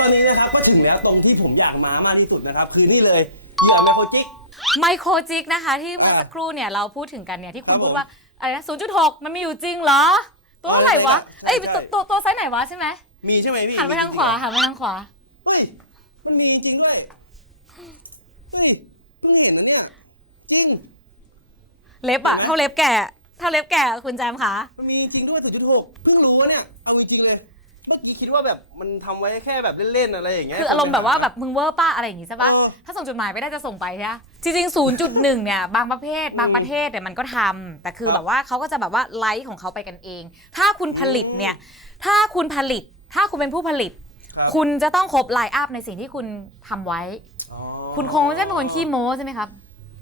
ตอนนี้นะครับก็ถึงแล้วตรงที่ผมอยากมามากที่สุดนะครับ คือนี่เลยเหยื่อแมโครจิก ไมโครจิกนะคะ ที่เมื่ออ่าสักครู่เนี่ยเราพูดถึงกันเนี่ยที่คุคณรับพูดผมว่าอะไรนะ0.6 มันมีอยู่จริงเหรอ ตัวเท่าไหร่วะใช่เอ้ยใช่ตัวตัวตัวไซส์ไหนวะใช่ไหมมีใช่ไหมพี่หันไปทางขวาหันไปทางขวา เฮ้ย มันมีจริงด้วย เฮ้ยเพิ่งเห็นนะเนี่ย จริง เล็บอะเห็นไหมเท่าเล็บแก่ เท่าเล็บแก่คุณแจมคะมันมีจริงด้วย0.6 เพิ่งรู้ว่าเนี่ย เอาจริงๆเลย เมื่อกี้คิดว่าแบบมันทำไว้แค่แบบเล่นๆอะไรอย่างเงี้ย คืออารมณ์แบบว่าแบบมึงเวอร์ป้าอะไรอย่างงี้ใช่ปะเออถ้าส่งจดหมายไปได้จะส่งไปใช่ปะจริงๆ 0.1 เนี่ย บางประเภทบางประเทศเนี่ยมันก็ทำแต่คือครับแบบว่าเขาก็จะแบบว่าไลฟ์ของเขาไปกันเอง ถ้าคุณผลิตเนี่ย ถ้าคุณผลิต ถ้าคุณเป็นผู้ผลิต ครับ คุณจะต้องครบไลน์อัพในสิ่งที่คุณทำไว้ อ๋อคุณคงไม่ใช่เป็นคนขี้โม้ใช่ไหมครับ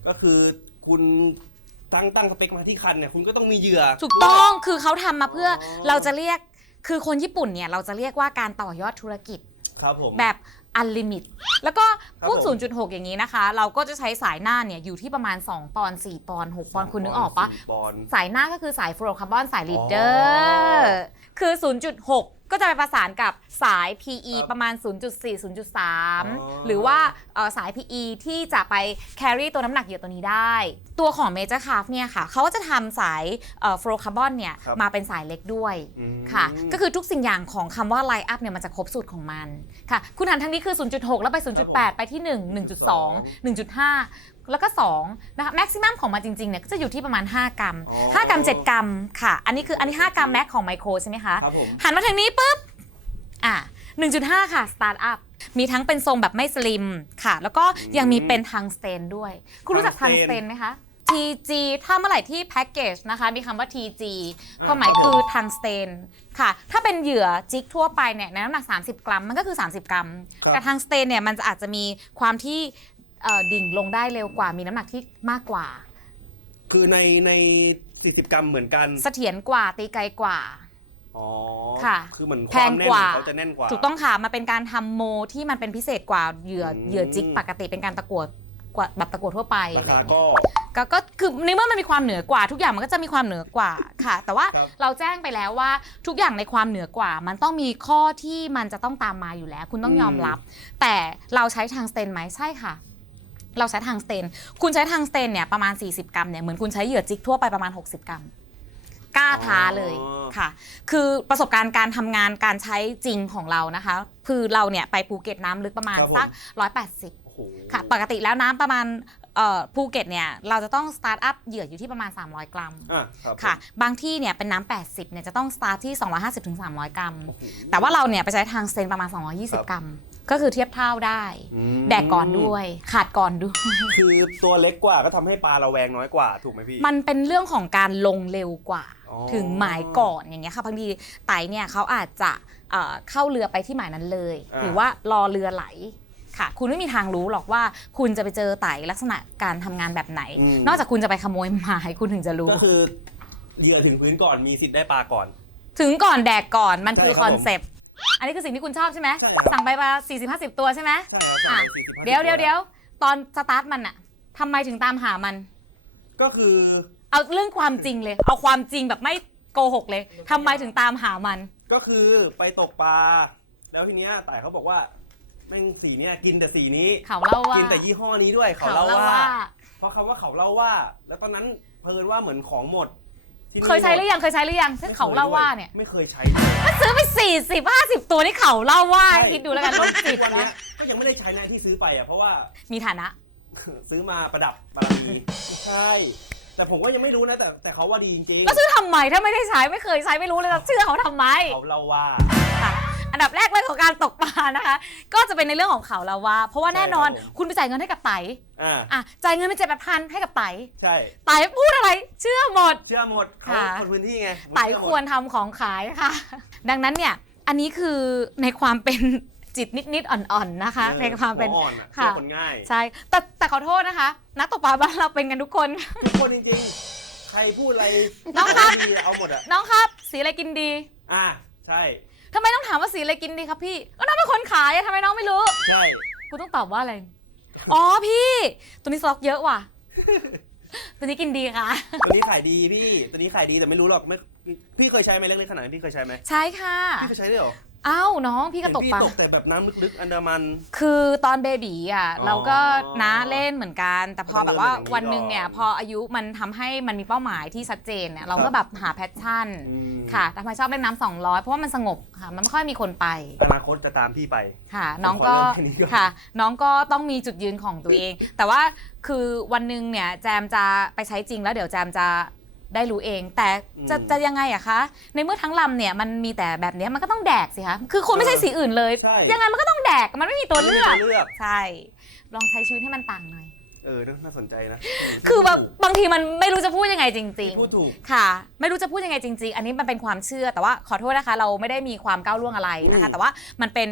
ก็คือคุณตั้งตั้งสเปคมาที่คันเนี่ยคุณก็ต้องมีเหยื่อ ถูกต้องคือเขาทำมาเพื่อออ เราจะเรียก คือคนญี่ปุ่นเนี่ยเราจะเรียกว่าการต่อยอดธุรกิจ ครับผม แบบอันลิมิต แล้วก็ครับพวกผม 0.6 อย่างนี้นะคะ เราก็จะใช้สายหน้าเนี่ยอยู่ที่ประมาณ 2 ปอนด์4ปอนด์6ปอนด์คุณนึกออกปะ สี่ปอนด์ สายหน้าก็คือสายฟลูโรคาร์บอนสายลีดเดออ๋ร์ คือ 0.6 ก็จะไปประสานกับสาย PE ครับประมาณ 0.4อ0.3 หรือว่าเอ่อสาย PE ที่จะไป carry ตัวน้ำหนักเหยื่อตัวนี้ได้ ตัวของ Major Craft เนี่ยค่ะเขาก็จะทำสายฟลูโรคาร์บอนเนี่ยครับมาเป็นสายเล็กด้วย อืม ค่ะ ก็คือทุกสิ่งอย่างของคำว่า line up เนี่ยมันจะครบสูตรของมันค่ะ คุณหันทางนี้คือ 0.6 แล้วไป 0.8 ไปที่ 1 1.2 1.5 แล้วก็2นะคะ maximum ของมันจริงๆเนี่ยก็จะอยู่ที่ประมาณ 5 กรัม อ๋อ5 กรัม 7 กรัมค่ะ อันนี้คืออันนี้ 5 กรัมแม็กของไมโครใช่ไหมคะ ครับผม หันมาทางนี้ปุ๊บ อะ1.5 ค่ะสตาร์ทอัพมีทั้งเป็นทรงแบบไม่สลิมค่ะ แล้วก็ยังมีเป็นทางสเตนด้วย คุณรู้จักทางสเตนไหมคะ TG ถ้าเมื่อไหร่ที่แพ็กเกจนะคะ มีคำว่า TG อ่าความหมายครับผมคือทางสเตนค่ะ ถ้าเป็นเหยื่อจิกทั่วไปเนี่ยในน้ำหนัก 30 กรัม มันก็คือ 30 กรัม ครับ แต่ทางสเตนเนี่ยมันจะอาจจะมีความที่เอ่อ ดิ่งลงได้เร็วกว่ามีน้ำหนักที่มากกว่า คือในใน 40 กรัมเหมือนกัน เสถียรกว่าตีไกลกว่า อ๋อค่ะ คือเหมือนคแพวางมแน่นกว่า ของเขาจะแน่นกว่า ถูกต้องค่ะมันเป็นการทำโมที่มันเป็นพิเศษกว่าเหยื่ออืมเหยื่อจิกปกติเป็นการตะกัวกว่าแบบตะกัวทั่วไปราอะไรอคาย่างก็เงี้ยก็ก็คือในเมื่อมันมีความเหนือกว่า ทุกอย่างมันก็จะมีความเหนือกว่าค่ะ แต่ว่าครับ เราแจ้งไปแล้วว่าทุกอย่างในความเหนือกว่า มันต้องมีข้อที่มันจะต้องตามมาอยู่แล้ว คุณต้องยอมรับ แต่เราใช้ทางสเตนไหมใช่ค่ะ เราใช้ทางสเตน คุณใช้ทางสเตนเนี่ยประมาณ 40 กรัมเนี่ยเหมือนคุณใช้เหยื่อจิกทั่วไปประมาณ 60 กรัม กล้าท้าเลยอ๋อ ค่ะ คือประสบการณ์การทำงานการใช้จริงของเรานะคะ คือเราเนี่ยไปภูเก็ตน้ำลึกประมาณครับผม สัก 180 โอ้โห ค่ะ ปกติแล้วน้ำประมาณเอ่อภูเก็ตเนี่ยเราจะต้องสตาร์ทอัพเหยื่ออยู่ที่ประมาณ 300 กรัม อะครับค่ะ บางที่เนี่ยเป็นน้ำ 80 เนี่ยจะต้องสตาร์ทที่ 250ถึง300 กรัม โอ้โห แต่ว่าเราเนี่ยไปใช้ทางเซนประมาณ ครับ 220 กรัม ก็คือเทียบเท่าได้ อืมแดกก่อนด้วย ขาดก่อนด้วย คือตัวเล็กกว่าก็ทำให้ปลาระแวงน้อยกว่าถูกไหมพี่ มันเป็นเรื่องของการลงเร็วกว่า อ๋อ ถึงหมายก่อนอย่างเงี้ยค่ะบางทีไตเนี่ยเขาอาจจะเอ่อเข้าเรือไปที่หมายนั้นเลย อ่า หรือว่ารอเรือไหลค่ะ คุณไม่มีทางรู้หรอกว่า คุณจะไปเจอไตลักษณะการทำงานแบบไหนนอกจากคุณจะไปขโมยหมายคุณถึงจะรู้ ก็คือเหยื่อถึงพื้นก่อนมีสิทธิ์ได้ปลาก่อน ถึงก่อนแดกก่อนมันคือใช่คครับอนเซปต์ อันนี้คือสิ่งที่คุณชอบใช่ไหมใช่ครับ สั่งไปมา40 50ตัวใช่ไหมใช่ครับอะใช่40เดี๋ยวเดี๋ยวเดี๋ยวตอนสตาร์ทมันอะทำไมถึงตามหามัน ก็คือเอาเรื่องความจริงเลย เอาความจริงแบบไม่โกหกเลยทำไมถึงตามหามัน ก็คือไปตกปลาแล้วทีเนี้ยแต่เขาบอกว่าแม่งสีเนี้ยกินแต่สีนี้ เขาเล่าว่ากินแต่ยี่ห้อนี้ด้วยเขาเขาเล่าเล่าว่าว่า เพราะคำว่าเขาเล่าว่า แล้วตอนนั้นเพลินว่าเหมือนของหมดที่นี่ เคยใช้หรือยังเคยใช้หรือยังที่เขาเล่าว่าเนี่ยไม่เคยใช้ซื้อไป40 50ตัวนี่เขาเล่าว่าใช่คิดดูแล้วกันโรคจิตวันเนี้นะยก็ยังไม่ได้ใช้นะที่ซื้อไปอะเพราะว่า มีฐานะ ซื้อมาประดับบารมีใช่แต่ผมก็ยังไม่รู้นะแต่แต่เขาว่าดีจริงๆก็ซื้อทำไมถ้าไม่ได้ใช้ไม่เคยใช้ไม่รู้เลยจะเชื่อเขาทำไมเขาเล่าว่า ค่ะ อันดับแรกเรื่องของการตกปลานะคะ ก็จะเป็นในเรื่องของเขาเล่าว่า เพราะว่าแน่นอนใช่ครับผม คุณไปจ่ายเงินให้กับไตอ่าอะจ่ายเงินไปเจ็ดแปดพันให้กับไตใช่ ไตพูดอะไรเชื่อหมด เชื่อหมดเขาค่ะ คนพื้นที่ไงไตเชื่อหมดควรทำของขายค่ะ ดังนั้นเนี่ยอันนี้คือในความเป็นจิตนิดๆอ่อนๆนะคะออในความเป็นหัอ่อนอะค่ะ เชื่อคนง่าย ใช่แต่แต่ขอโทษนะคะ นักตกปลาบ้านเราเป็นกันทุกคน ทุกคนจริงๆ ใครพูดอะไรน้องครับ ดีเอาหมดอะ น้องครับ สีอะไรกินดี อ่าใช่ ทำไมต้องถามว่าสีอะไรกินดีครับพี่ก็น้องเป็นคนขายอะทำไมน้องไม่รู้ ใช่ กูต้องตอบว่าอะไร อ๋อพี่ ตัวนี้สต็อกเยอะว่ะ ตัวนี้กินดีค่ะ ตัวนี้ขายดีพี่ ตัวนี้ขายดีแต่ไม่รู้หรอกไม่พี่เคยใช้ไหมเล็กๆขนาดนี้พี่เคยใช้ไหมใช่ค่ะ พี่เคยใช้ด้วยเหรอ อ้าวน้องพี่ก็เห็นตกพี่ปลาตกแต่แบบน้ำลึกๆ อันดามัน คือตอนเบบีอะอ๋อเราก็นะเล่นเหมือนกัน แต่พอแบบว่าก็ต้องเริ่มวันหนึ่งเนี่ยอย่างนี้พออายุมันทำให้มันมีเป้าหมายที่ชัดเจนเนี่ยเราก็แบบหาแพชชั่นอืม ค่ะทำไมชอบเล่นน้ำสองร้อยเพราะว่ามันสงบค่ะ มันไม่ค่อยมีคนไปอนาคตจะตามพี่ไป ค่ะ น้องก็ขอเริ่มแค่นี้ก่อน ค่ะ น้องก็ต้องมีจุดยืนของตัวเอง แต่ว่าคือวันหนึ่งเนี่ยแจมจะไปใช้จริงแล้วเดี๋ยวแจมจะ ได้รู้เอง แต่จะจะยังไงอะคะ ในเมื่อทั้งลำเนี่ยมันมีแต่แบบเนี้ยมันก็ต้องแดกสิคะคือคนไม่ใช่สีอื่นเลย ใช่ ยังไงมันก็ต้องแดกมันไม่มีตัวเลือก เลือก ใช่ ลองใช้ชีวิตให้มันต่างหน่อย เออน่าสนใจนะ คือแบบบางทีมันไม่รู้จะพูดยังไงจริงพูดถูกๆค่ะ ไม่รู้จะพูดยังไงจริง ๆ อันนี้มันเป็นความเชื่อ แต่ว่าขอโทษนะคะ เราไม่ได้มีความก้าวล่วงอะไรนะคะอืมแต่ว่ามันเป็น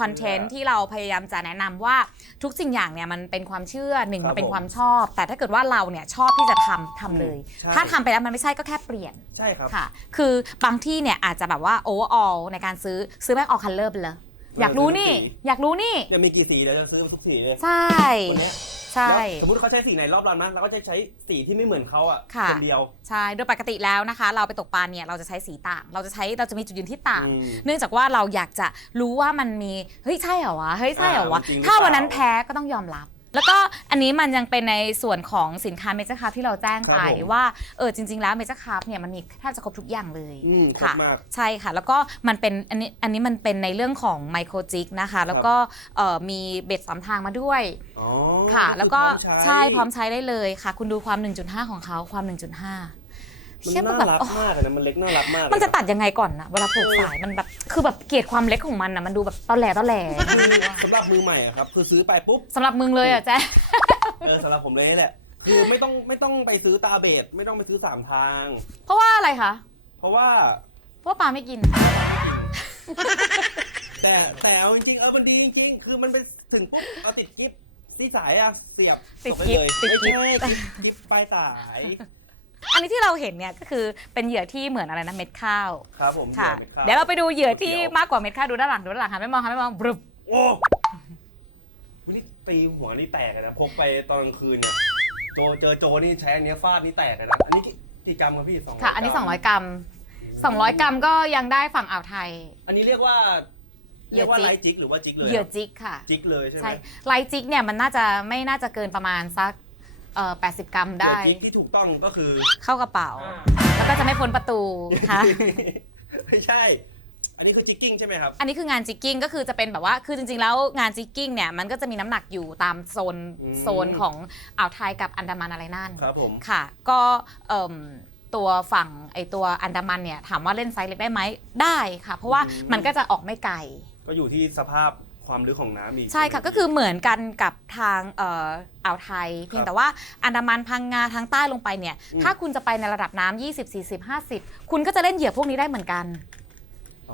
คอนเทนต์ที่เราพยายามจะแนะนำว่าทุกสิ่งอย่างเนี่ยมันเป็นความเชื่อหนึ่งครับมันเป็นผมความชอบ แต่ถ้าเกิดว่าเราเนี่ยชอบที่จะทำทำเลยใช่ถ้าทำไปแล้วมันไม่ใช่ก็แค่เปลี่ยน ใช่ครับ ค่ะ คือบางที่เนี่ยอาจจะแบบว่าโอเวอร์ออลในการซื้อซื้อแม่งออคัลเลอร์ไปเลย อยากรู้นี่ซื้อทุกสีอยากรู้นี่ เนี่ยมีกี่สีเดี๋ยวจะซื้อทุกสีเลยใช่วันเนี้ยใช่ แล้วสมมติเขาใช้สีไหนรอบรันนะเราก็จะใช้สีที่ไม่เหมือนเขาอะค่ะ คนเดียว ใช่ โดยปกติแล้วนะคะ เราไปตกปลาเนี่ยเราจะใช้สีต่าง เราจะใช้เราจะมีจุดยืนที่ต่าง อืมเนื่องจากว่าเราอยากจะรู้ว่ามันมีเฮ้ยใช่เหรอวะเฮ้ยใช่เหรอวะอ่ามันจริงหรือถ้าวันนั้นเปล่าแพ้ก็ต้องยอมรับ แล้วก็อันนี้มันยังเป็นในส่วนของสินค้าเมจิคาที่เราแจ้งไปครับผมว่าเออจริง ๆ แล้วเมจิคาเนี่ยมันมีแทบจะครบทุกอย่างเลยอืมครบค่ะ มาก ใช่ค่ะ แล้วก็มันเป็นอันนี้อันนี้มันเป็นในเรื่องของไมโครจิกนะคะ แล้วก็เอ่อมีเบ็ดสามทางมาด้วย อ๋อค่ะ แล้วก็คือใช่พร้อมใช้ได้เลยค่ะ คุณดูความ 1.5 ของเขาความ 1.5 มันเชี่ยน่าแบบรักโอ้มากเลยนะมันเล็กน่ารักมากมันจะเลยตัดยังไงก่อนนะเวลาปลูกสายมันแบบคือแบบเกลียดความเล็กของมันนะมันดูแบบตอแหลตอแหลสำหรับมือใหม่อะครับคือซื้อไปปุ๊บสำหรับมึงเลยอะแจ๊เออสำหรับผมเลยนี่แหละคือไม่ต้องไม่ต้องไปซื้อตาเบดไม่ต้องไปซื้อสามทาง เพราะว่าอะไรคะเพราะว่าเพราะว่าปลาไม่กิน แต่แต่เอาจริงๆเออมันดีจริงๆ คือมันไปถึงปุ๊บเอาติดกิฟซีสายอะเสียบติดส่งไปกิ๊บเลยติดกิ๊บไม่ใช่กิ๊บกิ๊บปลายสาย อันนี้ที่เราเห็นเนี่ยก็คือเป็นเหยื่อที่เหมือนอะไรนะเม็ดข้าวครับผมค่ะเดี๋ยวนะครับเดี๋ยวเราไปดูเหยื่อที่เดี๋ยวมากกว่าเม็ดข้าวดูด้านหลังดูด้านหลังหันไม่มองหันไม่มองบรึบโอ้วันนี้ตีหัวนี่แตกเลยนะพกไปตอนกลางคืนเนี่ยโจเจอโจนี่ใช้อันเนี้ยฟาดนี่แตกเลยนะอันนี้กี่กี่กรัมครับพี่สองค่ะ อันนี้ 200 กรัม 200 กรัมก็ยังได้ฝั่งอ่าวไทย อันนี้เรียกว่าเหยื่เรียอกว่าจิกไลท์จิกหรือว่าจิกเลยเหยื่อครับจิกค่ะ จิกเลยใช่ไหม ใช่ไลท์จิกเนี่ยมันน่าจะไม่น่าจะเกินประมาณสัก เอ่อ80 กรัมเหยื่ได้อจิกที่ถูกต้องก็คือ เข้ากระเป๋า แล้วก็จะไม่พ้นประตูค่ะ ไม่ใช่ อันนี้คือจิกกิ้งใช่ไหมครับ อันนี้คืองานจิกกิ้งก็คือจะเป็นแบบว่าคือจริงๆ แล้วงานจิกกิ้งเนี่ยมันก็จะมีน้ำหนักอยู่ตามโซนอืม โซนของอ่าวไทยกับอันดามันอะไรนั่นครับผม ค่ะ ก็เอิ่มตัวฝั่งไอตัวอันดามันเนี่ยถามว่าเล่นไซส์เล็กได้ไหมได้ค่ะ เพราะว่ามันก็จะออกไม่ไกล ก็อยู่ที่สภาพ ความลึกของน้ำอีก ใช่ค่ะก็คือเหมือนกันกับทางเอ่ออ่าวไทย เพียงแต่ว่าอันดามันพังงาทางใต้ลงไปเนี่ยถ้าคุณจะไปในระดับน้ำ20 40 50 คุณก็จะเล่นเหยื่อพวกนี้ได้เหมือนกัน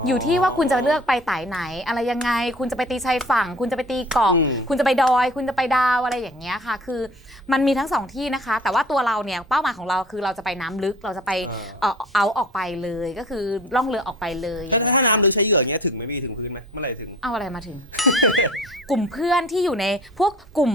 อยู่ที่ว่าคุณจะเลือกไปไต่ไหน อะไรยังไง คุณจะไปตีชายฝั่ง คุณจะไปตีเกาะอืม คุณจะไปดอย คุณจะไปดาวอะไรอย่างเงี้ยค่ะ คือมันมีทั้งสองที่นะคะ แต่ว่าตัวเราเนี่ยเป้าหมายของเราคือเราจะไปน้ำลึกเราจะไปเอ่อเอาออกไปเลย ก็คือล่องเรือออกไปเลยอแล้วย่างเงี้ยถ้าค่ะน้ำลึกใช้เหยื่ออย่างเงี้ยถึงไหมพี่ถึงพื้นไหมเมื่อไหร่ถึง เอาอะไรมาถึง กลุ่มเพื่อนที่อยู่ในพวกกลุ่ม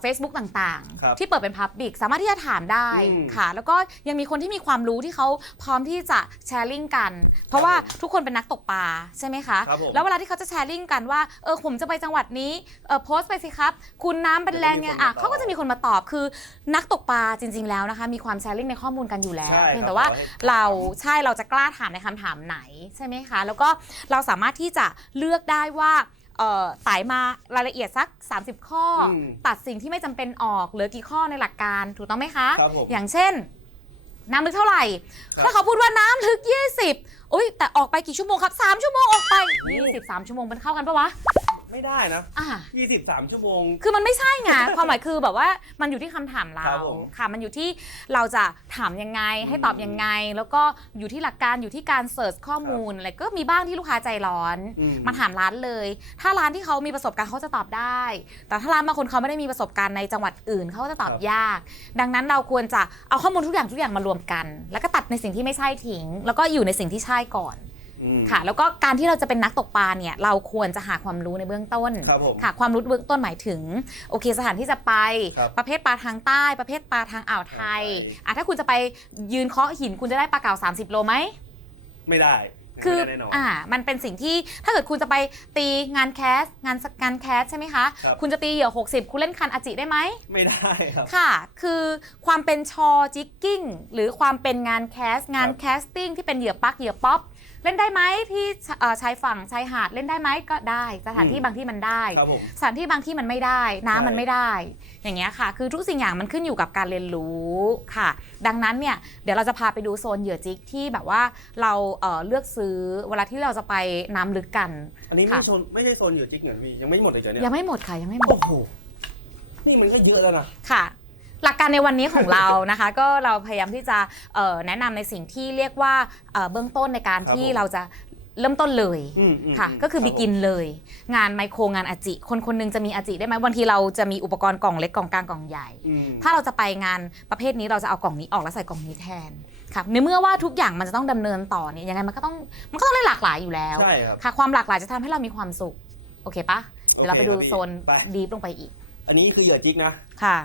เฟซบุ๊กต่างครับๆ ที่เปิดเป็นพับบิกสามารถที่จะถามได้อืม ค่ะ แล้วก็ยังมีคนที่มีความรู้ที่เขาพร้อมที่จะแชร์ลิงก์กัน เพราะว่าครับผมทุกคนเป็นนักตกปลาใช่ไหมคะ ครับผมแล้วเวลาที่เขาจะแชร์ลิงก์กันว่าเออผมจะไปจังหวัดนี้เออโพสต์ไปสิครับ คุณน้ำเป็นแรงไงอะเดี๋ยวมีคนมาตอบเขาก็จะมีคนมาตอบคือนักตกปลาจริง ๆแล้วนะคะ มีความแชร์ลิงก์ในข้อมูลกันอยู่แล้วใช่เพียงครับแต่ว่าขอให้เราใช่เราจะกล้าถามในคำถามไหนใช่ไหมคะ แล้วก็เราสามารถที่จะเลือกได้ว่าเอ่อสายมารายละเอียดสัก 30 ข้ออมตัดสิ่งที่ไม่จำเป็นออกเหลือกี่ข้อในหลักการถูกต้องไหมคะ ครับผม อย่างเช่น น้ำลึกเท่าไหร่ครับถ้าเขาพูดว่าน้ำลึก 20 อุ้ยแต่ออกไปกี่ชั่วโมงครับ 3 ชั่วโมงออกไป 23 ชั่วโมงมันเข้ากันปะวะ ไม่ได้นะอ่า23ชั่วโมง คือมันไม่ใช่ไง ความหมายคือแบบว่ามันอยู่ที่คำถามเราครับผมค่ะ มันอยู่ที่เราจะถามยังไง ให้ตอบยังไง แล้วก็อยู่ที่หลักการอยู่ที่การเสิร์ชข้อมูลอะไรก็มีบ้างที่ลูกค้าใจร้อนอืม มาถามร้านเลย ถ้าร้านที่เขามีประสบการณ์เขาจะตอบได้ แต่ถ้าร้านบางคนเขาไม่ได้มีประสบการณ์ในจังหวัดอื่นเขาก็จะตอบยาก ดังนั้นเราควรจะเอาข้อมูลทุกอย่างทุกอย่างมารวมกัน แล้วก็ตัดในสิ่งที่ไม่ใช่ทิ้ง แล้วก็อยู่ในสิ่งที่ใช่ก่อนอืม ค่ะ แล้วก็การที่เราจะเป็นนักตกปลาเนี่ยเราควรจะหาความรู้ในเบื้องต้นครับผมค่ะ ความรู้เบื้องต้นหมายถึงโอเคสถานที่จะไป ครับประเภทปลาทางใต้ ประเภทปลาทางอ่าวไทยอ่าวไทย อะถ้าคุณจะไปยืนเคาะหินคุณจะได้ปลาเก๋า30 โลไหม ไม่ได้คือไม่ได้แน่นอน อ่ามันเป็นสิ่งที่ถ้าเกิดคุณจะไปตีงานแคสงานงานแคสใช่ไหมคะครับคุณจะตีเหยื่อ 60 คุณเล่นคันอาจิได้ไหม ไม่ได้ครับ ค่ะ คือความเป็นชอจิกกิ้ง หรือความเป็นงานแคส งานครับแคสติ้งที่เป็นเหยื่อปลักเหยื่อป๊อป เล่นได้ไหมที่เอ่อชายฝั่งชายหาดเล่นได้ไหมก็ได้ สถานที่บางที่มันได้ ครับผม สถานที่บางที่มันไม่ได้ น้ำใช่มันไม่ได้ อย่างเงี้ยค่ะ คือทุกสิ่งอย่างมันขึ้นอยู่กับการเรียนรู้ค่ะ ดังนั้นเนี่ยเดี๋ยวเราจะพาไปดูโซนเหยื่อจิกที่แบบว่าเราเอ่อเลือกซื้อเวลาที่เราจะไปน้ำลึกกัน อันนี้ค่ะไม่โซนไม่ใช่โซนเหยื่อจิกเหรอพี่ยังไม่หมดเลยเหรอเนี่ยยังไม่หมดค่ะยังไม่หมดโอ้โหนี่มันก็เยอะแล้วนะค่ะ หลักการในวันนี้ของเรานะคะ ก็เราพยายามที่จะเอ่อแนะนำในสิ่งที่เรียกว่าเอ่อเบื้องต้นในการครับที่ผม เราจะเริ่มต้นเลยอืมอืมค่ะมก็คือรับบิกินเลย งานไมโครงานอาจิ คนคนหนึงจะมีอาจิได้ไหมบางทีเราจะมีอุปกรณ์กล่องเล็กกล่องกลางกล่องใหญ่ อืม ถ้าเราจะไปงานประเภทนี้เราจะเอากล่องนี้ออกแล้วใส่กล่องนี้แทนค่ะในเมื่อว่าทุกอย่างมันจะต้องดำเนินต่อเนี่ยยังไงมันก็ต้องมันก็ต้องได้หลากหลายอยู่แล้ว ใช่ครับ ค่ะความหลากหลายจะทำให้เรามีความสุข โอเคปะเดี๋ยวเราไปดูโอเคครับพี่โซนไป ดีฟลงไปอีกอันนี้คือเหยื่อจิกนะ ค่ะ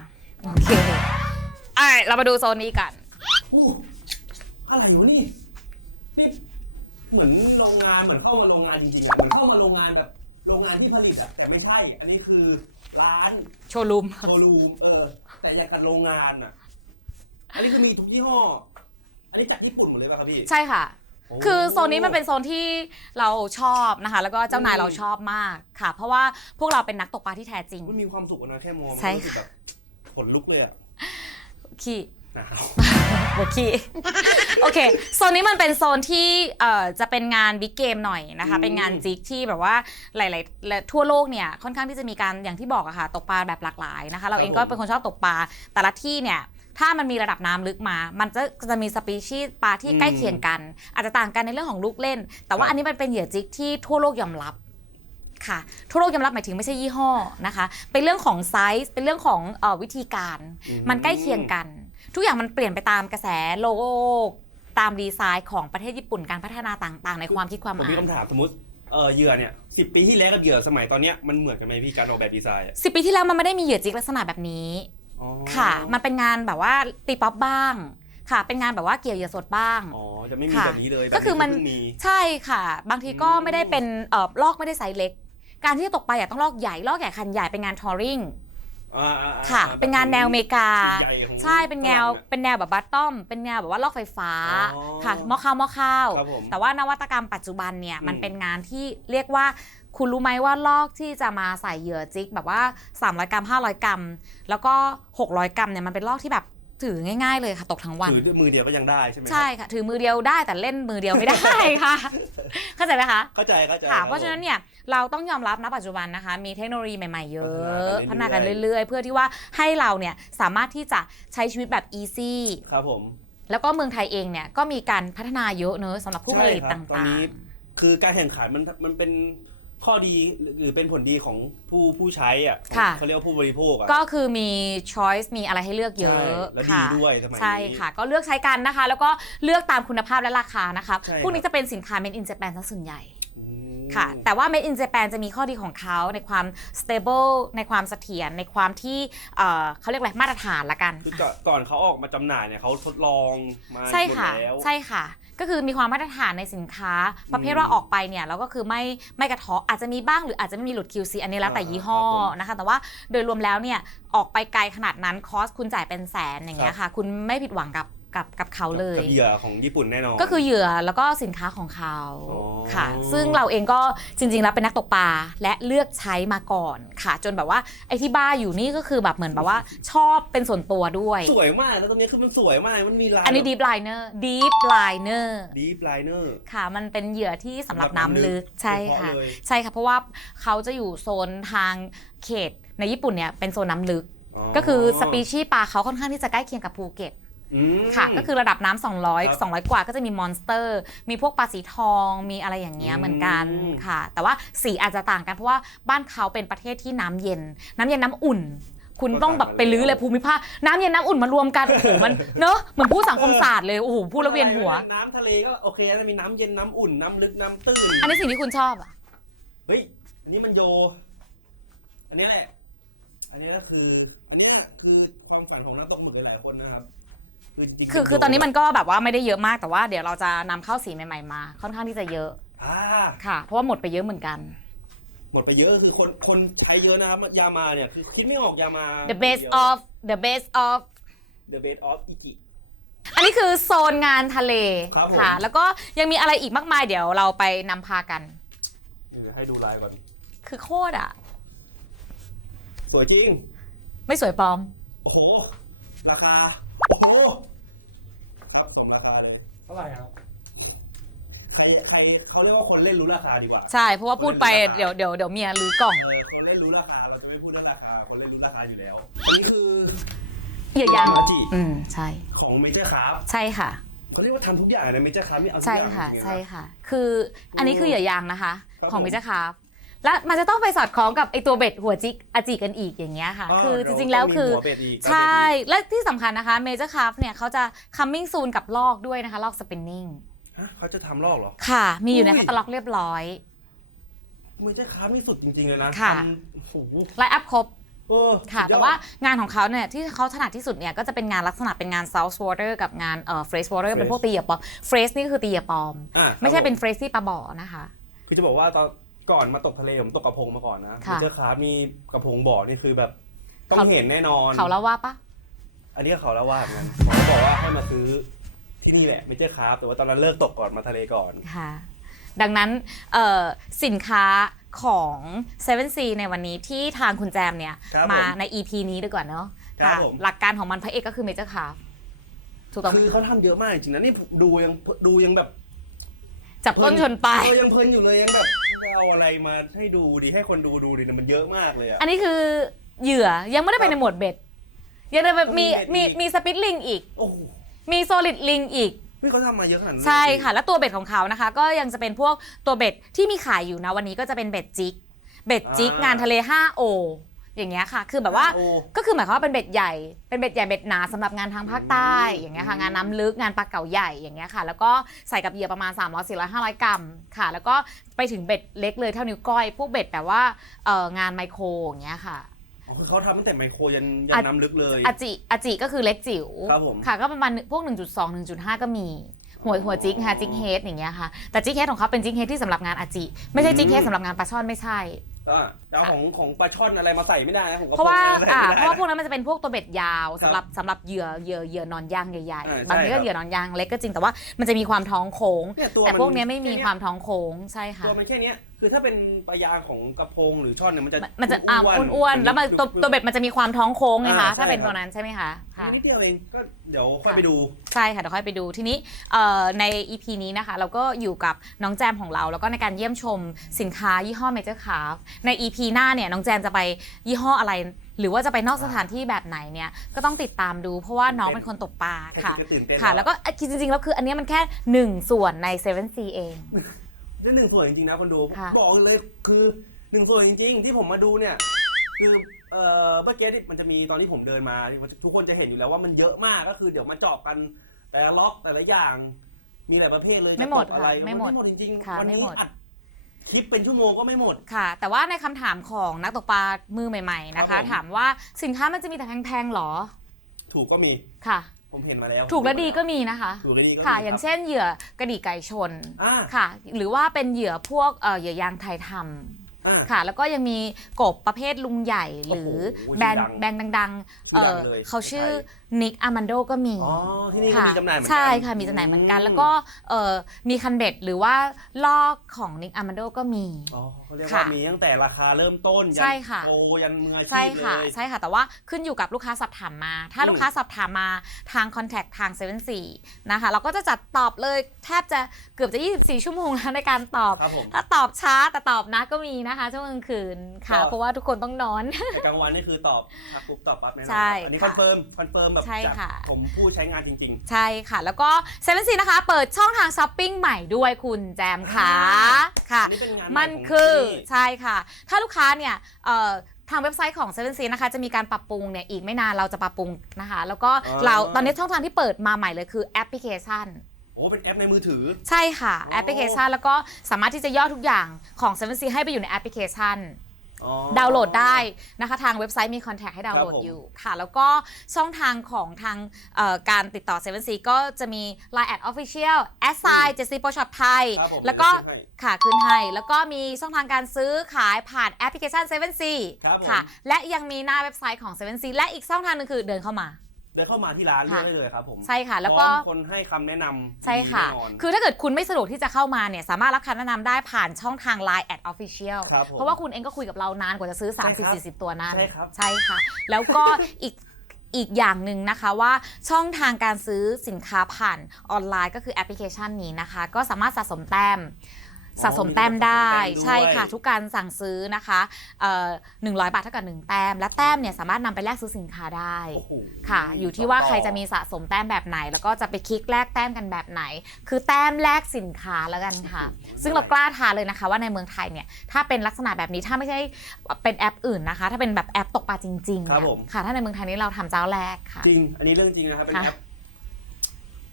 โอเคอะเรามาดูโซนนี้กัน อู้อะไรอยู่นี่นี่เหมือนโรงงานเหมือนเข้ามาโรงงานจริงๆอะเหมือนเข้ามาโรงงานแบบโรงงานที่ผลิตอะแต่ไม่ใช่ อันนี้คือร้านโชว์รูม โชว์รูมเออ แต่อย่างกับโรงงานอะอันนี้คือมีทุกยี่ห้อ อันนี้จากญี่ปุ่นหมดเลยป่ะครับพี่ใช่ค่ะโอ้คือโซนนี้มันเป็นโซนที่เราชอบนะคะ แล้วก็เจ้านายอืมเราชอบมากค่ะ เพราะว่าพวกเราเป็นนักตกปลาที่แท้จริง มันมีความสุขอะนะแค่มองมันใช่ รู้สึกแบบ ขนลุกเลยอะขี้หนาวโอเคโอเคโซนนี้มันเป็นโซนที่เอ่อจะเป็นงานบิ๊กเกมหน่อยนะคะอืมเป็นงานจิกที่แบบว่าหลายๆและทั่วโลกเนี่ยค่อนข้างที่จะมีการอย่างที่บอกอะค่ะตกปลาแบบหลากหลายนะคะ เราเองก็เป็นคนชอบตกปลาแต่ละที่เนี่ยถ้ามันมีระดับน้ำลึกมา มันจะจะมีสปีชีส์ปลาที่ใกล้เคียงกัน อาจจะต่างกันในเรื่องของลูกเล่น แต่ว่าอันนี้มันเป็นเหยื่อจิกที่ทั่วโลกยอมรับ ค่ะ ทั่วโลกยอมรับหมายถึงไม่ใช่ยี่ห้อนะคะ เป็นเรื่องของไซส์เป็นเรื่องของเออวิธีการอืมมันใกล้เคียงกัน ทุกอย่างมันเปลี่ยนไปตามกระแสโลกตามดีไซน์ของประเทศญี่ปุ่นการพัฒนาต่างๆ ในความคิดความผมอ่ามีนคำถามสมมติเออเหยื่อเนี่ยสิบปีที่แล้วกับเหยื่อสมัยตอนเนี้ยมันเหมือนกันไหมพี่การออกแบบดีไซน์อะสิปีที่แล้วมันไม่ได้มีเหยื่อจิกลักษณะแบบนี้อ๋อค่ะ มันเป็นงานแบบว่าตีป๊อปบ้างค่ะ เป็นงานแบบว่าเกี่ยวเหยื่อสดบ้าง อ๋อจะไม่มีค่ะแบบนี้เลยก็คือมันแบบเพิ่งมี ใช่ค่ะ บางทีก็อืมไม่ได้เป็นเอ่อลอกไม่ได้ไซส์เล็ก การที่จะตกปลาอยากต้องลอกใหญ่ลอกใหญ่คันใหญ่เป็นงานทอริงอ่าอ่าอ่าค่ะแบบเป็นงานแนวอเมริกา ใหญ่ของ ใช่เป็นแนวฝรั่งอะเป็นแนวแบบบัตตอม เป็นแนวแบบว่าลอกไฟฟ้าอ๋อค่ะหม้อข้าวหม้อข้าว ครับผมแต่ว่านวัตกรรมปัจจุบันเนี่ยอืมมันเป็นงานที่เรียกว่า คุณรู้ไหมว่าลอกที่จะมาใส่เหยื่อจิกแบบว่า 300 กรัม 500 กรัม แล้วก็ 600 กรัมเนี่ยมันเป็นลอกที่แบบ ถือง่ายๆเลยค่ะตกทั้งวัน ถือด้วยมือเดียวก็ยังได้ใช่ไหมครับใช่ค่ะ ถือมือเดียวได้แต่เล่นมือเดียวไม่ได้ค่ะ เข้าใจไหมคะ เข้าใจเข้าใจค่ะบเพราะฉะนั้นเนี่ยเราต้องยอมรับนะปัจจุบันนะคะ มีเทคโนโลยีใหม่ๆเยอะพัพัฒฒนานากักันนเรื่เรื่อยอยๆ เพื่อที่ว่าให้เราเนี่ยสามารถที่จะใช้ชีวิตแบบ easy ครับผม แล้วก็เมืองไทยเองเนี่ยก็มีการพัฒนาเยอะเนอะสำหรับผู้ผลิตใช่คตรับตอน่านี้งคือการแข่งขันมันมันเป็น ข้อดีหรือเป็นผลดีของผู้ผู้ใช้อะค่ะ เขาเรียกว่าผู้บริโภคอะๆก็คือมี choice มีอะไรให้เลือกเยอะใช่แล้วดีค่ะด้วยสมัยนี้ใช่ค่ะ ก็เลือกใช้กันนะคะ แล้วก็เลือกตามคุณภาพและราคานะคะใช่ครับ พวกนี้จะเป็นสินค้า made in Japan ซะส่วนใหญ่ อืม ค่ะ แต่ว่า made in Japan จะมีข้อดีของเขาในความ stable ในความเสถียร ในความที่เอ่อเขาเรียกอะไร มาตรฐานละกัน คือก่อนก่อนเขาออกมาจำหน่ายเนี่ยเขาทดลองมาใช่หมดค่ะแล้ว ใช่ค่ะ ก็คือมีความมาตรฐานในสินค้า ประเภทอืมว่าออกไปเนี่ยแล้วก็คือไม่ไม่กระเทาะอาจจะมีบ้างหรืออาจจะไม่มีหลุด QC อันนี้แล้วแต่อ่ายี่ห้อครับผมนะคะ แต่ว่าโดยรวมแล้วเนี่ยออกไปไกลขนาดนั้นคอสคุณจ่ายเป็นแสนอย่างเงี้ยค่ะ คุณไม่ผิดหวังกับ กับกับเขาเลย กับเหยื่อของญี่ปุ่นแน่นอน ก็คือเหยื่อแล้วก็สินค้าของเขาอ๋อ ค่ะ ซึ่งเราเองก็จริงๆแล้วเป็นนักตกปลาและเลือกใช้มาก่อนค่ะ จนแบบว่าไอ้ที่บ้าอยู่นี่ก็คือแบบเหมือนแบบว่า ชอบเป็นส่วนตัวด้วย สวยมากแล้วตรงนี้คือมันสวยมาก มันมีลายอันนี้ deep liner deep liner ดีฟไลเนอร์ ค่ะ มันเป็นเหยื่อที่สำหรับสำหรับน้ำน้ำลึลึกกใช่ค่ะเฉพาะเลยใช่ค่ะเพราะว่าเขาจะอยู่โซนทางเขตในญี่ปุ่นเนี่ยเป็นโซนน้ำลึก ก็คือสปีชีส์ปลาเขาค่อนข้างที่จะใกล้เคียงกับภูเก็ตม ค่ะ ก็คือระดับน้ำครับ200 200 กว่าก็จะมีมอนสเตอร์ มีพวกปลาสีทองมีอะไรอย่างเงี้ยอืมเหมือนกันค่ะ แต่ว่าสีอาจจะต่างกันเพราะว่าบ้านเขาเป็นประเทศที่น้ำเย็น น้ำเย็นน้ำอุ่น คุณต้องแบบไปลื้อเลยภูมิภาคน้ำเย็นน้ำอุ่นมารวมกันโอ้โหมันเนอะเหมือนพูดสังคมศาสตร์เลยโอ้โหพูดแล้วเวียนหัว น้ำทะเลก็โอเคแล้วมีน้ำเย็นน้ำอุ่นน้ำลึกน้ำตื้นอันนี้สิ่งที่คุณชอบอะเฮ้ยอันนี้มันโย อันนี้แหละอันนี้ก็คือ อันนี้น่ะคือความฝันของนักตกหมึกหลายๆคนนะครับ คือจริงๆคือคือตอนนี้มันก็แบบว่าไม่ได้เยอะมากแต่ว่าเดี๋ยวเราจะนำเข้าสีใหม่ๆมา ค่อนข้างที่จะเยอะอ่าค่ะ เพราะว่าหมดไปเยอะเหมือนกัน หมดไปเยอะคือคนคนใช้เยอะนะครับยามาเนี่ยคือคิดไม่ออกยามา the best of the best of the base of อิกิ อันนี้คือโซนงานทะเลครับผมค่ะแล้วก็ยังมีอะไรอีกมากมายเดี๋ยวเราไปนำพากัน เดี๋ยวให้ดูลายก่อนคือโคตรอะ สวยจริง ไม่สวยปลอม โอ้โห ราคา โอ้โหครับสมราคาเลยเท่าไหร่ครับ ใครใครเขาเรียกว่าคนเล่นรู้ราคาดีกว่า ใช่ เพราะว่าพูดไปเดี๋ยวเดี๋ยวเดี๋ยวเมียรื้อกล่อง เออคนเล่นรู้ราคาเราจะไม่พูดเรื่องราคา คนเล่นรู้ราคาอยู่แล้วอันนี้คือเหยื่อยางมาจิอืมใช่ ของเมเจอร์คาร์ใช่ค่ะ เขาเรียกว่าทำทุกอย่างนะเมเจอร์คาร์มีเอาทุกใช่อย่างค่ะ จริงๆน ใช่ค่ะ คืออันนี้คือเหยื่อยางนะคะครับของผมมิจคาฟ และมันจะต้องไปสอดคล้องกับไอตัวเบ็ดหัวจิกอาจิกันอีกอย่างเงี้ยค่ะาคือจเดี๋ยริงๆแล้วต้มีคือหัวเบ็ดอีกใช่ และที่สำคัญนะคะเมเจอร์คาฟเนี่ยเขาจะ coming soon กับลอกด้วยนะคะ ลอกสปินนิ่งฮะเขาจะทำลอกเหรอ ค่ะ มีอยู่ในอุ้ย แคตตาล็อกเรียบร้อยเมเจอร์คาร์นี่สุดจริง ๆ เลยนะค่ะ ทำโอ้โหไลน์อัพครบ เออค่ะ สุดยอดแต่ว่างานของเขาเนี่ยที่เขาถนัดที่สุดเนี่ยก็จะเป็นงานลักษณะเป็นงาน South Water กับงานเอ่อ Fresh Water เป็นพวกตีเหยื่อปลอม Fresh นี่ก็คือตีเหยื่อปลอม อะไม่ใช่เป็น ครับ Fresh ที่ปลาบ่อนะคะผมคือจะบอกว่าตอน ก่อนมาตกทะเลผมตกกระพงมาก่อนนะค่ะเมเจอร์คาร์มีกระพงบ่อนี่คือแบบต้องเขาเห็นแน่นอน เขาเล่าว่าปะ อันนี้ก็เขาแล้วว่าเหมือนกันผมก็บอกว่าให้มาซื้อที่นี่แหละเมเจอร์คาร์แต่ว่าตอนนั้นเลิกตกก่อนมาทะเลก่อน ค่ะดังนั้นเอ่อสินค้าของ 7C ในวันนี้ที่ทางคุณแจมเนี่ยครับมาผมใน EP นี้ดีกว่าเนาะครับค่ะผม หลักการของมันพระเอกก็คือเมเจอร์คาร์ถูกต้องไหมคือเขาทำเยอะมากจริงๆนะนี่ดูยังดูยังแบบจับต้นชนปลายเออยังเพลินอยู่เลยยังแบบ เอาอะไรมาให้ดูดีให้คนดูดูดีนะมันเยอะมากเลยอะ อันนี้คือเหยื่อยังไม่ได้ไปในหมวดเบ็ด ยังได้แบบมีมีมีเบ็ดอีกมีสปิตลิงอีก โอ้โหมีโซลิดลิงอีกนี่เขาทำมาเยอะขนาดนั้นเลยใช่ค่ะ และตัวเบ็ดของเขานะคะ ก็ยังจะเป็นพวกตัวเบ็ดที่มีขายอยู่นะวันนี้ก็จะเป็นเบ็ดจิก เบ็ดจิกงานทะเล 5O อย่างเงี้ยค่ะ คือแบบว่าโอ้ก็คือหมายความว่าเป็นเบ็ดใหญ่ เป็นเบ็ดใหญ่เบ็ดหนาสำหรับงานทางภาคใต้ อย่างเงี้ยค่ะ งานน้ำลึก งานปลาเก๋าใหญ่ อย่างเงี้ยค่ะ แล้วก็ใส่กับเหยื่อประมาณ 300 400 500 กรัมค่ะ แล้วก็ไปถึงเบ็ดเล็กเลยเท่านิ้วก้อย พวกเบ็ดแบบว่าเอ่องานไมโครอย่างเงี้ยค่ะอ๋อคือเขาทำตั้งแต่ไมโครยันยัอะนน้ำลึกเลย อาจิอาจิก็คือเล็กจิ๋ว ครับผม ค่ะ ก็ประมาณพวก 1.2 1.5 ก็มี หัวหัวจิกค่ะจิกเฮดอย่างเงี้ยค่ะ แต่จิกเฮดของเขาเป็นจิกเฮดที่สำหรับงานอาจิ ไม่ใช่จิกเฮดสำหรับงานปลาช่อนไม่ใช่ อะแต่เอาของของปลาช่อนอะไรมาใส่ไม่ได้นะของกเพราะว่าพงอ่าใส่เพไม่ราะว่าพได้วกนั้นมันจะเป็นพวกตัวเบ็ดยาวครับสำหรับสำหรับเหยื่อเหยื่อเหยื่อนอนย่างใหญ่อ่าใช่ๆบางทีครัก็บเหยื่อนอนย่างเล็กก็จริงแต่ว่ามันจะมีความท้องโค้ง เนี่ยตัวแต่มัน พวกเนี้ยไม่มีแค่เนี้ยความท้องโค้งใช่ค่ะ ตัวมันแค่เนี้ย คือถ้าเป็นปลายางของกระพงหรือช่อนเนี่ยมันจะมันจะอ่าอ้วนๆแล้วมันตัวตัวเบ็ดมันจะมีความท้องโค้งไงอ่าคะใช่ถ้าเป็นครับตัวนั้นใช่ไหมคะค่ะ นิดเดียวเองก็เดี๋ยวค่อยไปดู ใช่ค่ะเดี๋ยวค่อยไปดูทีนี้เอ่อใน EP นี้นะคะ เราก็อยู่กับน้องแจมของเรา แล้วก็ในการเยี่ยมชมสินค้ายี่ห้อ Major Craft ใน EP หน้าเนี่ยน้องแจมจะไปยี่ห้ออะไร หรือว่าจะไปนอกสถานที่แบบไหนเนี่ยก็ต้องติดตามดู เพราะว่าน้องเป็นคนตกปลาแค่ค่ะคิดก็ตื่นเต้นค่ะ แล้วก็อะจริงๆแล้วคืออันเนี้ยมันแค่หนึ่งส่วนใน 7C เอง เรื่องหนึ่งส่วนจริงๆนะคนดู ค่ะ บอกเลยคือหนึ่งส่วนจริง ๆ ที่ผมมาดูเนี่ย คือเอ่อเมื่อกี้ที่มันจะมีตอนที่ผมเดินมา ทุกคนจะเห็นอยู่แล้วว่ามันเยอะมากก็คือเดี๋ยวมาเจาะกัน แต่ละล็อกแต่ละอย่าง มีหลายประเภทเลยไม่หมดจะตกอะไรค่ะไม่หมดไม่หมดจริงค่ะๆวันไม่นี้หมด อัดคลิปเป็นชั่วโมงก็ไม่หมด ค่ะ แต่ว่าในคำถามของนักตกปลามือใหม่ ๆ นะครัคะ บผม ถามว่าสินค้ามันจะมีแต่แพงๆหรอถูกก็มี ค่ะ ผมเห็นมาแล้วถูกและดีก็มีนะคะ ถูกและดีก็มีค่ะรับอย่างเช่นเหยื่อกระดี่ไก่ชนอ่า ค่ะ หรือว่าเป็นเหยื่อพวกเอ่อเหยื่อยางไทยทำ อ่า ค่ะ แล้วก็ยังมีกบประเภทลุงใหญ่หรือโอ้โหแบรนด์ชื่อดังแบรนด์ดังๆชื่เออดัองเลยเขาชื่อในไนิกอามันโดก็มี อ๋อ ที่นี่ก็ค่ะมีจำหน่ายเหมือนกัน ใช่ค่ะมีจำหน่ายเหมือนกัน แล้วก็เอ่อมีคันเบ็ดหรือว่าลอกของนิกอามันโดก็มี อ๋อเขาเรียกค่ะว่ามีตั้งแต่ราคาเริ่มต้น ยัใช่ค่ะ โอยันมืออาชีใช่พเลค่ะย ใช่ค่ะ แต่ว่าขึ้นอยู่กับลูกค้าสอบถามมา ถ้าอืม ลูกค้าสอบถามมาทางคอนแทคทาง74นะคะ เราก็จะจัดตอบเลยแทบจะเกือบจะ 24 ชั่วโมงแล้วในการตอบ ครับผม ถ้าตอบช้าแต่ตอบนะก็มีนะคะช่วงกลางคืนค่ะ ก็ เพราะว่าทุกคนต้องนอน แต่กลางวันนี่คือตอบทักปุ๊บตอบปั๊บแน่นอนใช่อันนี้คค่ะอนเฟิร์มคอนเฟิร์มแบบใช่จากค่ะ ผมผู้ใช้งานจริง ใช่ค่ะ แล้วก็เซเว่นซีนะคะ เปิดช่องทางช้อปปิ้งใหม่ด้วยคุณแจมค่ะๆ ค่ะ อันนี้เป็นงานใหมันของคือที่นี่ ใช่ค่ะ ถ้าลูกค้าเนี่ยเอ่อทางเว็บไซต์ของ 7 c นะคะ จะมีการปรับปรุงเนี่ยอีกไม่นานเราจะปรับปรุงนะคะ แล้วก็เราตอนนี้ช่องทางที่เปิดมาใหม่เลยคือแอปพลิเคชันโอ้เป็นแอปในมือถือ ใช่ค่ะโอ้แอปพลิเคชัน แล้วก็สามารถที่จะย่อทุกอย่างของ7 c ให้ไปอยู่ในแอปพลิเคชันอ๋อ ดาวน์โหลดได้นะคะทางเว็บไซต์มีคอนแทคให้ดาวน์โหลดครับผม อยู่ค่ะ แล้วก็ช่องทางของทางเอ่อการติดต่อ 7 c ก็จะมี Line แอด Official a s s i 7 c Pro Shop ไทยครับผมแล้วก็เดี๋ยวขึ้นให้ค่ะขึ้นให้ แล้วก็มีช่องทางการซื้อขายผ่านแอปพลิเคชัน 7 c ครับผม ค่ะ และยังมีหน้าเว็บไซต์ของ 7 c และอีกช่องทางหนึงคือเดินเข้ามา เดินเข้ามาที่ร้านเลือกได้เลยครับผมใช่ค่ะ แล้วก็พร้อมคนให้คำแนะนำใช่ค่ะดีแน่นอนคือถ้าเกิดคุณไม่สะดวกที่จะเข้ามาเนี่ยสามารถรับคำแนะนำได้ผ่านช่องทาง Line แอด Official ครับผมเพราะว่าคุณเองก็คุยกับเรานานกว่าจะซื้อใช่ครับ30 40 ตัวนั้นใช่ครับใช่ค่ะ แล้วก็อีกอีกอย่างหนึ่งนะคะว่าช่องทางการซื้อสินค้าผ่านออนไลน์ก็คือแอปพลิเคชันนี้นะคะ ก็สามารถสะสมแต้ม สะสมแต้มได้มีสะสมแต้มด้วย ใช่ค่ะ ทุกการสั่งซื้อนะคะเอ่อ100บาทเท่ากับ 1 แต้ม และแต้มเนี่ยสามารถนำไปแลกซื้อสินค้าได้โอ้โหค่ะ อยู่ที่ว่าใครจะมีสะสมแต้มแบบไหน แล้วก็จะไปคลิกแลกแต้มกันแบบไหน คือแต้มแลกสินค้าแล้วกันค่ะ ซึ่งเรากล้าท้าเลยนะคะ ว่าในเมืองไทยเนี่ยถ้าเป็นลักษณะแบบนี้ถ้าไม่ใช่เป็นแอปอื่นนะคะ ถ้าเป็นแบบแอปตกปลาจริงๆครับเนี่ยผม ค่ะ ถ้าในเมืองไทยนี้เราทำเจ้าแรกค่ะ จริง อันนี้เรื่องจริงนะครับ เป็นค่ะ แอป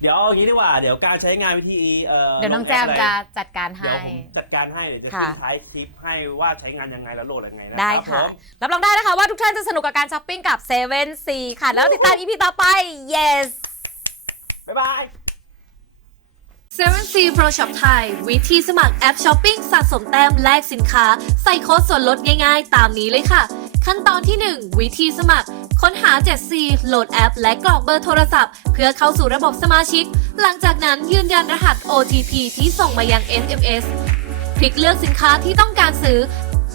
เดี๋ยวเอาอย่างนี้ดีกว่า เดี๋ยวการใช้งานวิธีเอ่อเดี๋ยวน้องลแจมปจะอะไรจัดการเดี๋ให้ยวผมจัดการให้เดี๋ยวจะค่ะขึ้นท้ายคลิปให้ว่าใช้งานยังไงแล้วโหลดยังไงนะได้รับค่ะ ผม รับรองได้นะคะว่าทุกท่านจะสนุกกับการช้อปปิ้งกับ7 c ค่ะ แล้วติดตาม EP ต่อไป yes บ๊ายบาย 7 C Pro Shop ไทย วิธีสมัครแอปช้อปปิ้งสะสมแต้มแลกสินค้า ใส่โค้ดส่วนลดง่ายๆ ตามนี้เลยค่ะ ขั้นตอนที่ 1 วิธีสมัคร ค้นหา 7C โหลดแอป และกรอกเบอร์โทรศัพท์ เพื่อเข้าสู่ระบบสมาชิก หลังจากนั้นยืนยันรหัส OTP ที่ส่งมายัง SMS คลิกเลือกสินค้าที่ต้องการซื้อ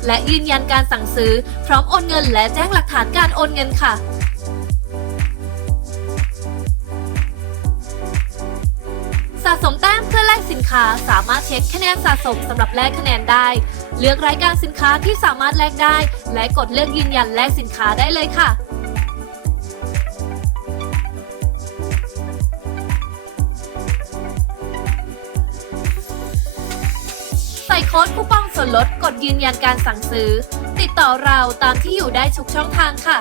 และยืนยันการสั่งซื้อ พร้อมโอนเงินและแจ้งหลักฐานการโอนเงินค่ะะสมแต้มเพื่อแลกสินค้าสามารถเช็คคะแนนสะสมสำหรับแลกคะแนนได้ เลือกรายการสินค้าที่สามารถแลกได้ และกดเลือกยืนยันแลกสินค้าได้เลยค่ะใส่โค้ดคูปองส่วนลดกดยืนยันการสั่งซื้อ ติดต่อเราตามที่อยู่ได้ทุกช่องทางค่ะ